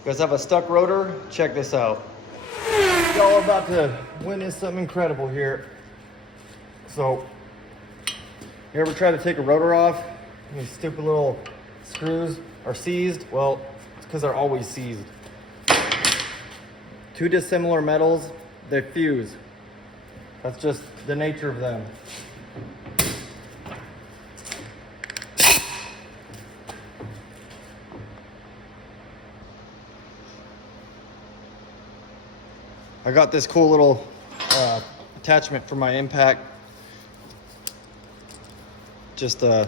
You guys have a stuck rotor? Check this out. Y'all are about to witness something incredible here. So, you ever try to take a rotor off? These stupid little screws are seized. Well, it's because they're always seized. Two dissimilar metals, they fuse. That's just the nature of them. I got this cool little attachment for my impact. Just I'll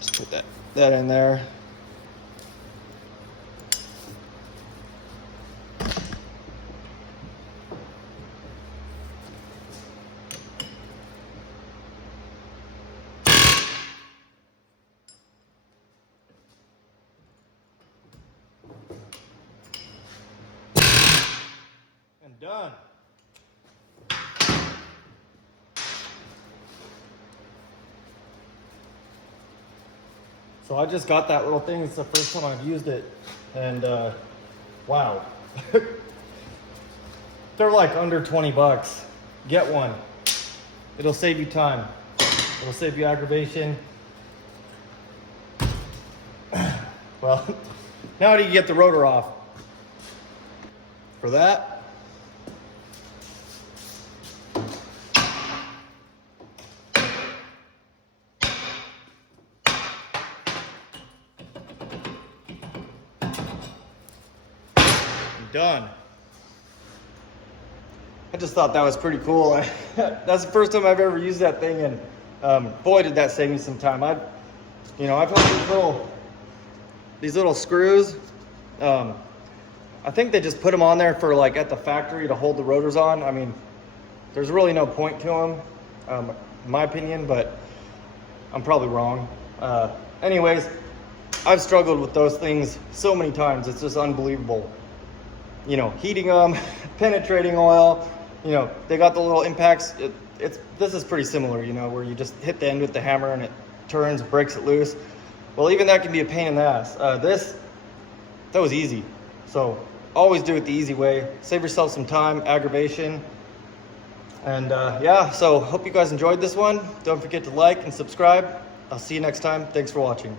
just put that in there. And done. So I just got that little thing. It's the first time I've used it, and wow. They're like under 20 bucks. Get one. It'll save you time. It'll save you aggravation. Well, now how do you get the rotor off? For that, done. I just thought that was pretty cool. That's the first time I've ever used that thing, and boy, did that save me some time. I've had these little screws. I think they just put them on there for like at the factory to hold the rotors on. I mean, there's really no point to them, in my opinion, but I'm probably wrong. Anyways, I've struggled with those things so many times. It's just unbelievable. You know, heating them, penetrating oil, you know, they got the little impacts. This is pretty similar, you know, where you just hit the end with the hammer and it turns, breaks it loose. Well, even that can be a pain in the ass. That was easy. So always do it the easy way. Save yourself some time, aggravation. And yeah, so hope you guys enjoyed this one. Don't forget to like and subscribe. I'll see you next time. Thanks for watching.